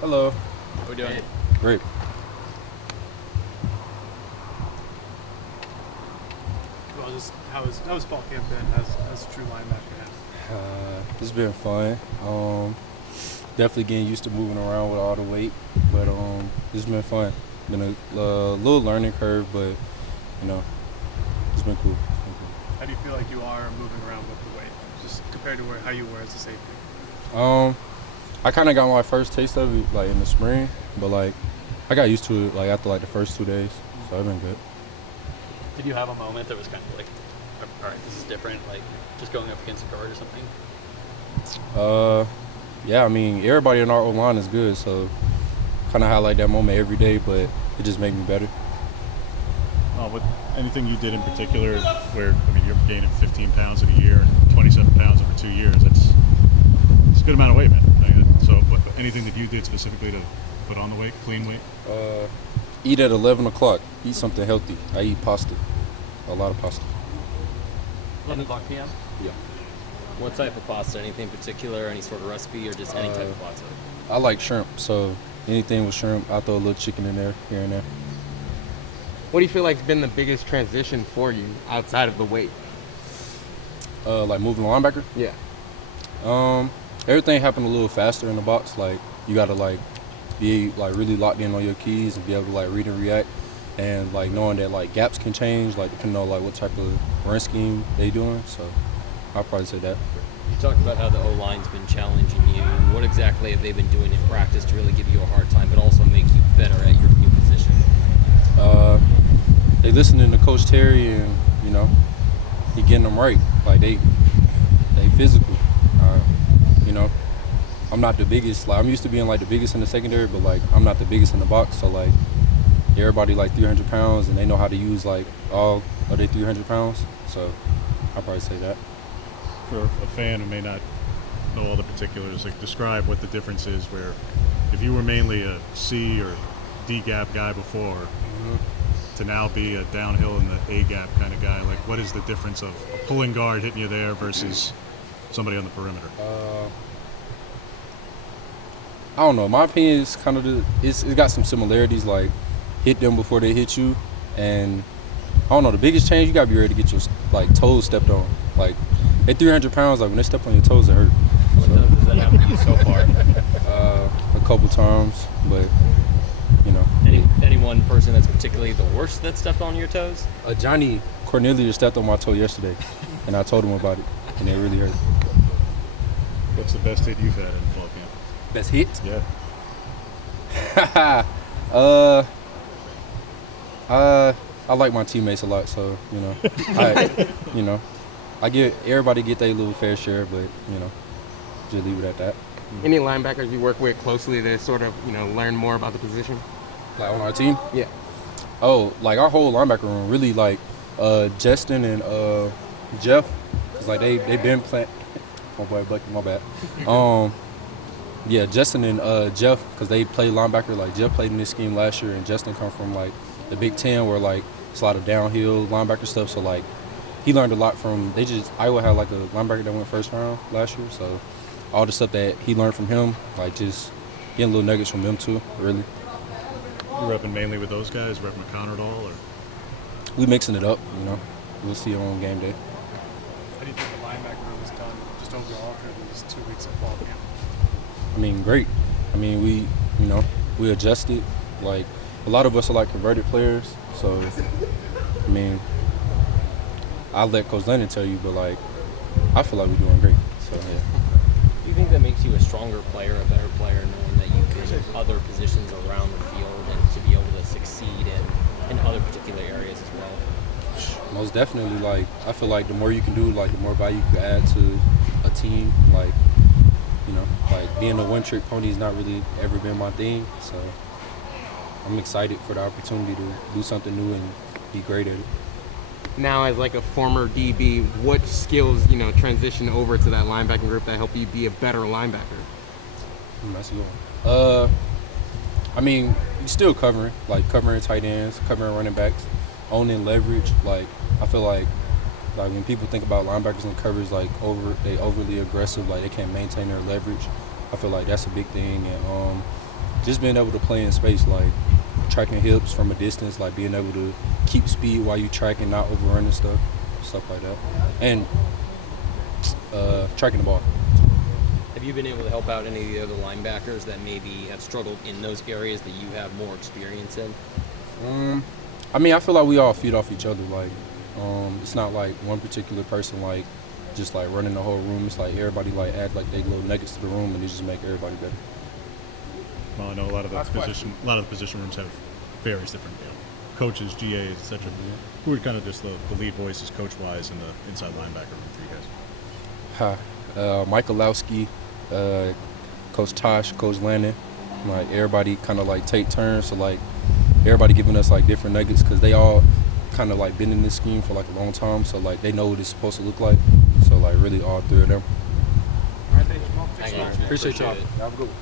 Hello. How we doing? Great. Well, just how's fall camp been as a true linebacker? It's been fun. Definitely getting used to moving around with all the weight, but it's been fun. Been a little learning curve, but it's been cool. How do you feel like you are moving around with the weight, just compared to how you were as a safety? I kind of got my first taste of it like in the spring, but like I got used to it like after like the first 2 days, so it's been good. Did you have a moment that was kind of like, all right, this is different, like just going up against a guard or something? Yeah, I mean everybody in our O line is good, so kind of highlight that moment every day, but it just made me better. What anything you did in particular where, I mean, you're gaining 15 pounds in a year and 27 pounds over 2 years. It's a good amount of weight, man. So anything that you did specifically to put on the weight, clean weight? Eat at 11 o'clock. Eat something healthy. I eat pasta. A lot of pasta. 11 o'clock p.m.? Yeah. What type of pasta? Anything in particular? Any sort of recipe, or just any type of pasta? I like shrimp, so anything with shrimp, I'll throw a little chicken in there, here and there. What do you feel like has been the biggest transition for you outside of the weight? Like moving the linebacker? Yeah. Everything happened a little faster in the box. Like you gotta like be like really locked in on your keys and be able to like read and react, and like knowing that like gaps can change, like depending on like what type of run scheme they doing. So I'll probably say that. You talked about how the O-line's been challenging you. What exactly have they been doing in practice to really give you a hard time, but also make you better at your new position? They listening to Coach Terry, and he getting them right. Like they physical. I'm not the biggest. Like I'm used to being like the biggest in the secondary, but like I'm not the biggest in the box. So like everybody like 300 pounds, and they know how to use like all of their 300 pounds. So I'll probably say that. For a fan who may not know all the particulars, like describe what the difference is where if you were mainly a C or D gap guy before to now be a downhill in the A gap kind of guy, like what is the difference of a pulling guard hitting you there versus somebody on the perimeter? I don't know. My opinion is kind of it's got some similarities. Like hit them before they hit you, and I don't know. The biggest change, you gotta be ready to get your like toes stepped on. Like at 300 pounds, like when they step on your toes, it hurt. What does that happen to you so far? A couple times, but Any one person that's particularly the worst that stepped on your toes? Johnny Cornelius stepped on my toe yesterday, and I told him about it, and it really hurt. What's the best hit you've had in fall camp? Best hit? Yeah. I like my teammates a lot, so I get everybody get their little fair share, but just leave it at that. Any linebackers you work with closely to sort of, learn more about the position? Like on our team? Yeah. Oh, like our whole linebacker room, really like Justin and Jeff, cause like they been playing. My boy Bucky, my bad. Yeah, Justin and Jeff, cause they played linebacker. Like Jeff played in this scheme last year, and Justin come from like the Big Ten, where like it's a lot of downhill linebacker stuff. So like he learned a lot from. Iowa had like a linebacker that went first round last year, so all the stuff that he learned from him, like just getting little nuggets from them too, really. You repping mainly with those guys, repping McConnor at all, or? We mixing it up, We'll see on game day. How do you think the linebacker room has done just overall for these 2 weeks of fall camp? I mean, great. I mean, we adjusted. Like a lot of us are like converted players, so I mean, I'll let Coach Lennon tell you, but like I feel like we're doing great. So yeah. Do you think that makes you a stronger player, a better player, knowing that you can other positions around the field and to be able to succeed in other particular areas as well? Most definitely. Like I feel like the more you can do, like the more value you can add to a team. Like like being a one-trick pony has not really ever been my thing. So I'm excited for the opportunity to do something new and be great at it. Now, as like a former DB, what skills, transition over to that linebacking group that help you be a better linebacker? That's a good one. I mean, you're still covering tight ends, covering running backs, owning leverage. Like I feel like when people think about linebackers and coverage, like they overly aggressive, like they can't maintain their leverage. I feel like that's a big thing, and just being able to play in space, like tracking hips from a distance, like being able to keep speed while you tracking, not overrunning stuff like that, and tracking the ball. Have you been able to help out any of the other linebackers that maybe have struggled in those areas that you have more experience in? I mean, I feel like we all feed off each other. Like, it's not like one particular person like just like running the whole room. It's like everybody like add like they little nuggets to the room, and it just make everybody better. Well, I know a lot of the position rooms have various different, coaches, GAs, etc. Who are kind of just the lead voices, coach-wise, in the inside linebacker room for you guys? Mike Olowski, Coach Tosh, Coach Landon, like everybody kind of like take turns. So like everybody giving us like different nuggets because they all kind of like been in this scheme for like a long time. So like they know what it's supposed to look like. So like really all three of them. All right, thanks, Jamal. Thank you. Appreciate y'all. Appreciate it. Have a good one.